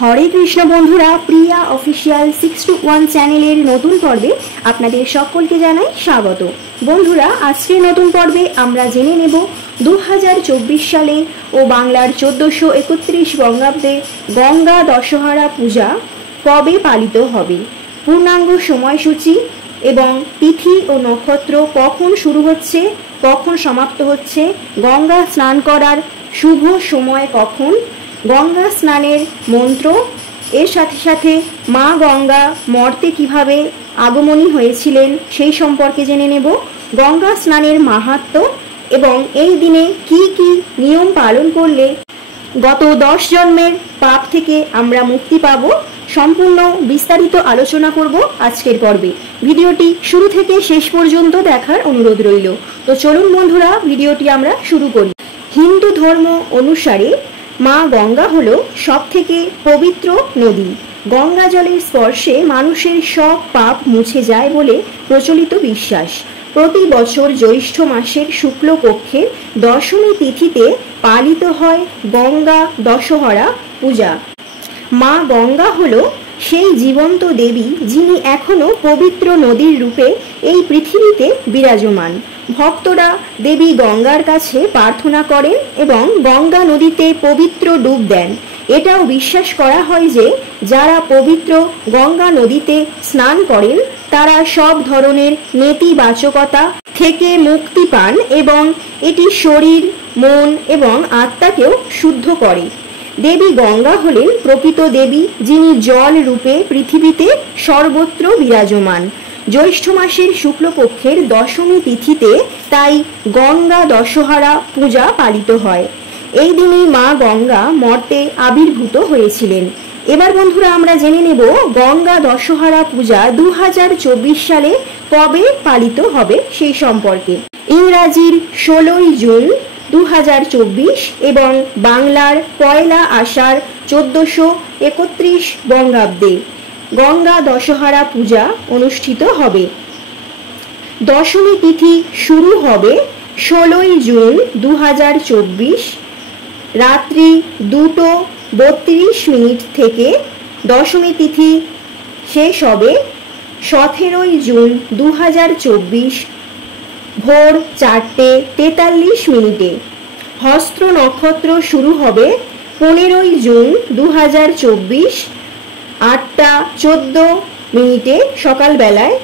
হরে কৃষ্ণ বন্ধুরা, প্রিয়া অফিসিয়াল 621 চ্যানেলের নতুন পর্বে আপনাদের সকলকে জানাই স্বাগত। বন্ধুরা, আজকের নতুন পর্বে আমরা জেনে নেব 2024 সালে ও বাংলার 1431 বঙ্গাব্দে গঙ্গা দশহরা পূজা কবে পালিত হবে, পূর্ণাঙ্গ সময়সূচি এবং তিথি ও নক্ষত্র কখন শুরু হচ্ছে, কখন সমাপ্ত হচ্ছে, গঙ্গা স্নান করার শুভ সময় কখন, গঙ্গা স্নানের মন্ত্র, এর সাথে সাথে মা গঙ্গা মর্তে কিভাবে আগমনী হয়েছিলেন সেই সম্পর্কে জেনে নেব, গঙ্গা স্নানের মাহাত্ম্য এবং এই দিনে কি কি নিয়ম পালন করলে গত 10 জন্মের পাপ থেকে আমরা মুক্তি পাব, সম্পূর্ণ বিস্তারিত আলোচনা করব আজকের পর্বে। ভিডিওটি শুরু থেকে শেষ পর্যন্ত দেখার অনুরোধ রইল। তো চলুন বন্ধুরা, ভিডিওটি আমরা শুরু করি। হিন্দু ধর্ম অনুসারে মা গঙ্গা হলো সবথেকে পবিত্র নদী। গঙ্গা জলের স্পর্শে মানুষের সব পাপ মুছে যায় বলে প্রচলিত বিশ্বাস। প্রতি বছর জ্যৈষ্ঠ মাসের শুক্লপক্ষের দশমী তিথিতে পালিত হয় গঙ্গা দশহরা পূজা। মা গঙ্গা হলো সেই জীবন্ত দেবী যিনি এখনো পবিত্র নদীর রূপে এই পৃথিবীতে বিরাজমান। ভক্তরা দেবী গঙ্গার কাছে প্রার্থনা করেন এবং গঙ্গা নদীতে পবিত্র ডুব দেন। এটাও বিশ্বাস করা হয় যে যারা পবিত্র গঙ্গা নদীতে স্নান করেন তারা সব ধরনের নেতিবাচকতা থেকে মুক্তি পান এবং এটি শরীর, মন এবং আত্মাকেও শুদ্ধ করে। দেবী গঙ্গা হলেন প্রকৃত দেবী যিনি জল রূপে পৃথিবীতে সর্বত্র বিরাজমান। জ্যৈষ্ঠ মাসের শুক্লপক্ষের দশমী তিথিতে তাই গঙ্গা দশহরা পূজা পালিত হয়। এই দিনেই মা গঙ্গা মর্তে আবির্ভূত হয়েছিলেন। এবার বন্ধুরা আমরা জেনে নেব গঙ্গা দশহরা পূজা 2024 সালে কবে পালিত হবে সেই সম্পর্কে। ইংরাজির 16ই জুন 2024 এবং বাংলার 1 আষাঢ় 1431 বঙ্গাব্দে গঙ্গা দশহরা পূজা অনুষ্ঠিত হবে। দশমী তিথি শুরু হবে 16ই জুন 2024 রাত্রি 2:32 থেকে। দশমী তিথি শেষ হবে 17ই জুন 2024 ভোর 4:43। হস্ত নক্ষত্র শুরু হবে 15ই জুন 2024 8:14 সকালবেলায়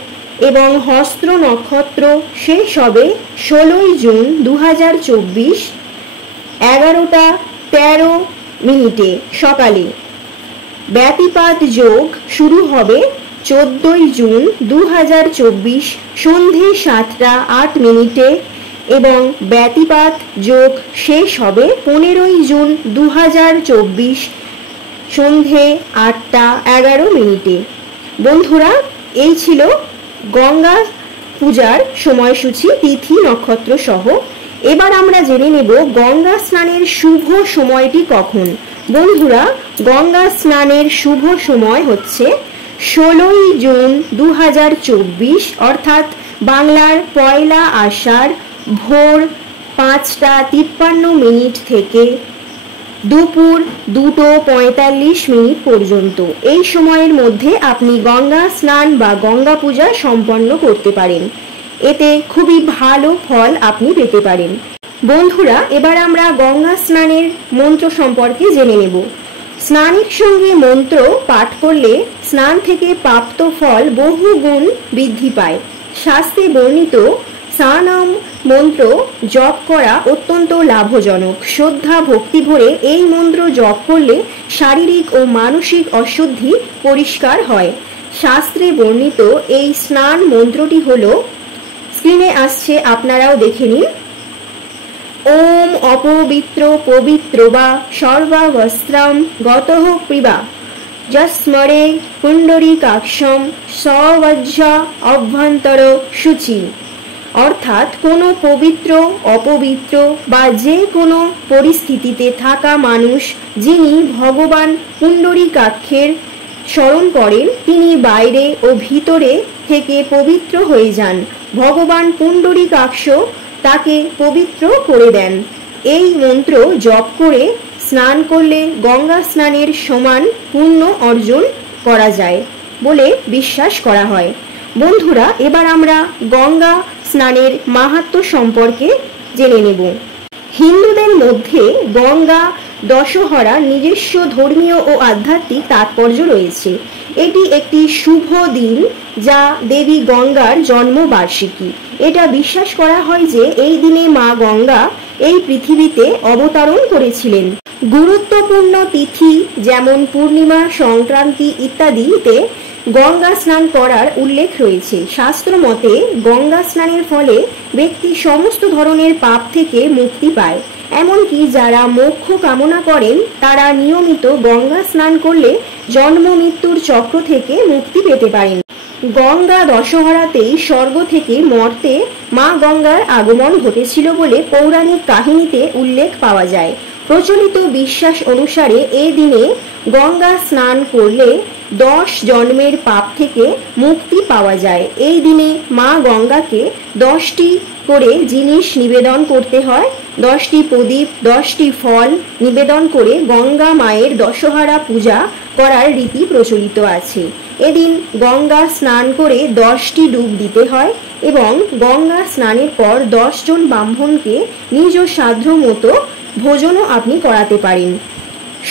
এবং হস্ত নক্ষত্র শেষ হবে 16ই জুন 2024 11:13 সকালে। ব্যতিপাত যোগ শুরু হবে 14ই জুন 2024 সন্ধে 7:08 এবং ব্যতিপাত যোগ শেষ হবে 15ই জুন 2024 সন্ধে 8:11। বন্ধুরা, এই ছিল গঙ্গা পূজার সময়সূচি, তিথি, নক্ষত্র সহ। এবার আমরা জেনে নেব গঙ্গা স্নানের শুভ সময়টি কখন। বন্ধুরা, গঙ্গা স্নানের শুভ সময় হচ্ছে 16ই জুন 2024 অর্থাৎ বাংলার 1 আষাঢ় ভোর 5:53 থেকে দুপুর 2:45 পর্যন্ত। এই সময়ের মধ্যে আপনি গঙ্গা স্নান বা গঙ্গা পূজা সম্পন্ন করতে পারেন। এতে খুবই ভালো ফল আপনি পেতে পারেন। বন্ধুরা, এবার আমরা গঙ্গা স্নানের মন্ত্র সম্পর্কে জেনে নেব। স্নানের সঙ্গে মন্ত্র পাঠ করলে স্নান থেকে প্রাপ্ত ফল বহু গুণ বৃদ্ধি পায়। শাস্ত্রে বর্ণিত স্নানম মন্ত্র জপ করা অত্যন্ত লাভজনক। শ্রদ্ধা ভক্তি ভরে এই মন্ত্র জপ করলে শারীরিক ও মানসিক অশুদ্ধি পরিষ্কার হয়। শাস্ত্রে বর্ণিত এই স্নান মন্ত্রটি হলো, স্ক্রিনে আসছে, আপনারাও দেখে নিন। ওম অপবিত্র পবিত্র বা সর্বাবস্ত্রম গতঃ প্রিবা যস্মরে পুণ্ডরীকাক্ষম সবজ্জা অভ্যন্তর শুচি। অর্থাৎ কোনো পবিত্র, অপবিত্র বা যে কোনো পরিস্থিতিতে থাকা মানুষ যিনি ভগবান পুণ্ডরীকাক্ষের স্মরণ করেন তিনি বাইরে ও ভিতরে থেকে পবিত্র হয়ে যান। ভগবান পুণ্ডরীকাক্ষ তাকে পবিত্র করে দেন। এই মন্ত্র জপ করে স্নান করলে গঙ্গা স্নানের সমান পুণ্য অর্জন করা যায় বলে বিশ্বাস করা হয়। বন্ধুরা, এবার আমরা গঙ্গা স্নানের মাহাত্ম্য সম্পর্কে জেনে নেব। হিন্দুদের মধ্যে গঙ্গা দশহরার নিজস্ব ধর্মীয় ও আধ্যাত্মিক তাৎপর্য রয়েছে। এটি একটি শুভ দিন যা দেবী গঙ্গার জন্মবার্ষিকী। এটা বিশ্বাস করা হয় যে এই দিনে মা গঙ্গা এই পৃথিবীতে অবতরণ করেছিলেন। গুরুত্বপূর্ণ তিথি যেমন পূর্ণিমা, সংক্রান্তি ইত্যাদিতে গঙ্গা স্নান করার উল্লেখ রয়েছে। শাস্ত্র মতে গঙ্গা স্নানের ফলে ব্যক্তি সমস্ত ধরনের পাপ থেকে মুক্তি পায়। এমনকি যারা মোক্ষ কামনা করেন তারা নিয়মিত গঙ্গা স্নান করলে জন্ম মৃত্যুর চক্র থেকে মুক্তি পেতে পারেন। গঙ্গা দশহরাতেই স্বর্গ থেকে মর্তে মা গঙ্গার আগমন ঘটেছিল বলে পৌরাণিক কাহিনীতে উল্লেখ পাওয়া যায়। প্রচলিত বিশ্বাস অনুসারে এই দিনে গঙ্গা স্নান করলে 10 জন্মের পাপ থেকে মুক্তি পাওয়া যায়। এই দিনে মা গঙ্গাকে 10টি করে জিনিস নিবেদন করতে হয়। 10টি প্রদীপ, 10টি ফল নিবেদন করে গঙ্গা মায়ের দশহরা পূজা করার রীতি প্রচলিত আছে। এদিন গঙ্গা স্নান করে 10টি ডুব দিতে হয় এবং গঙ্গা স্নানের পর 10 জন ব্রাহ্মণকে নিজ সাধ্য মতো ভোজনও আপনি করাতে পারেন।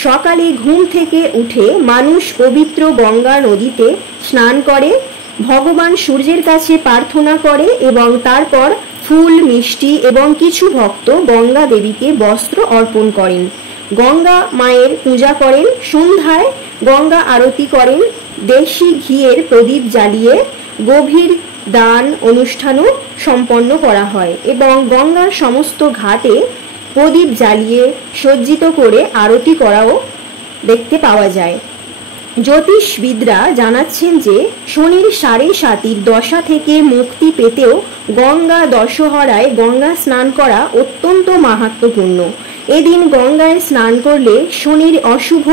সকালে ঘুম থেকে উঠে মানুষ পবিত্র গঙ্গা নদীতে স্নান করে, ভগবান সূর্যের কাছে প্রার্থনা করে এবং তারপর ফুল, মিষ্টি এবং কিছু ভক্ত গঙ্গা দেবীকে বস্ত্র অর্পণ করেন। গঙ্গা মায়ের পূজা করেন। সন্ধ্যায় গঙ্গা আরতি করেন। দেশি ঘিয়ের প্রদীপ জ্বালিয়ে গভীর দান অনুষ্ঠানও সম্পন্ন করা হয় এবং গঙ্গার সমস্ত ঘাটে প্রদীপ জ্বালিয়ে সজ্জিত করে আরতি করাও দেখতে পাওয়া যায়। জ্যোতিষবিদরা জানাচ্ছেন যে শনির 7.5 দশা থেকে মুক্তি পেতেও গঙ্গা দশহরায় গঙ্গা স্নান করা অত্যন্ত মাহাত্ম্যপূর্ণ। এদিন গঙ্গায় স্নান করলে শনির অশুভ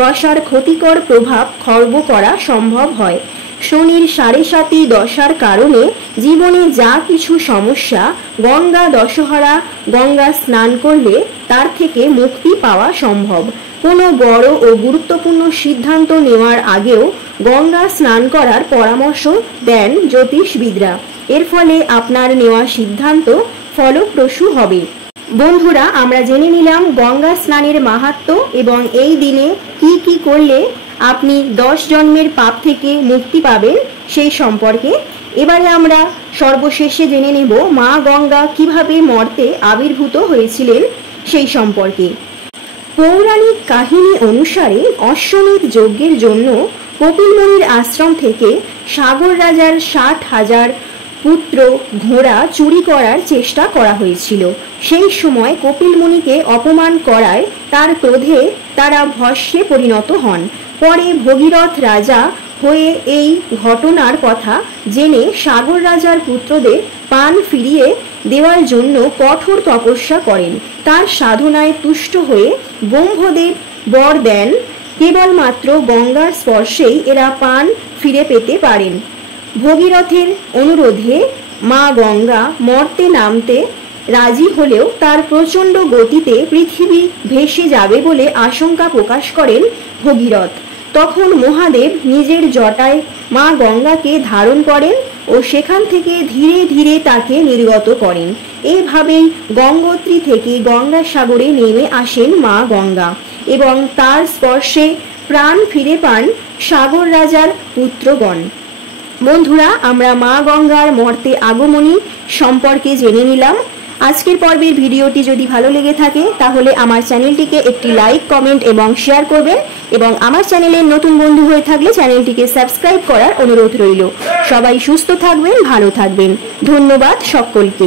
দশার ক্ষতিকর প্রভাব খর্ব করা সম্ভব হয়। শনির 7.5 দশার কারণে জীবনে যা কিছু সমস্যা, গঙ্গা দশহরা গঙ্গা স্নান করলে তার থেকে মুক্তি পাওয়া সম্ভব। কোনো বড় ও গুরুত্বপূর্ণ সিদ্ধান্ত নেওয়ার আগেও গঙ্গা স্নান করার পরামর্শ দেন জ্যোতিষবিদরা। এর ফলে আপনার নেওয়া সিদ্ধান্ত ফলপ্রসূ হবে। বন্ধুরা, আমরা জেনে নিলাম গঙ্গা স্নানের মাহাত্ম্য এবং এই দিনে কি কি করলে আপনি 10 জন্মের পাপ থেকে মুক্তি পাবেন সেই সম্পর্কে। এবারে আমরা সর্বশেষে জেনে নেব মা গঙ্গা কিভাবে মর্তে আবির্ভূত হয়েছিলেন সেই সম্পর্কে। পৌরাণিক কাহিনী অনুসারে অশ্বমেধ যজ্ঞের জন্য কপিল মুনির আশ্রম থেকে সাগর রাজার 60,000 পুত্র ঘোড়া চুরি করার চেষ্টা করা হয়েছিল। সেই সময় কপিল মুনিকে অপমান করায় তার ক্রোধে তারা ভস্মে পরিণত হন। পরে ভগীরথ রাজা হয়ে এই ঘটনার কথা জেনে সাগর রাজার পুত্রদের প্রাণ ফিরিয়ে দেওয়ার জন্য কঠোর তপস্যা করেন। তার সাধনায় তুষ্ট হয়ে ব্রহ্মদেব বর দেন কেবলমাত্র গঙ্গার স্পর্শেই এরা প্রাণ ফিরে পেতে পারেন। ভগীরথের অনুরোধে মা গঙ্গা মর্তে নামতে রাজি হলেও তার প্রচণ্ড গতিতে পৃথিবী ভেসে যাবে বলে আশঙ্কা প্রকাশ করেন ভগীরথ। তখন মহাদেব নিজের জটায় মা গঙ্গাকে ধারণ করেন ও সেখান থেকে ধীরে ধীরে তাকে নির্গত করেন। এভাবেই গঙ্গোত্রী থেকে গঙ্গা সাগরে নেমে আসেন মা গঙ্গা এবং তার স্পর্শে প্রাণ ফিরে পান সাগর রাজার পুত্রগণ। বন্ধুরা, আমরা মা গঙ্গার মর্তে আগমনী সম্পর্কে জেনে নিলাম। আজকের পর্বের ভিডিওটি যদি ভালো লেগে থাকে তাহলে আমার চ্যানেলটিকে একটি লাইক, কমেন্ট এবং শেয়ার করবেন এবং আমার চ্যানেলের নতুন বন্ধু হয়ে থাকলে চ্যানেলটিকে সাবস্ক্রাইব করার অনুরোধ রইল। সবাই সুস্থ থাকবেন, ভালো থাকবেন। ধন্যবাদ সকলকে।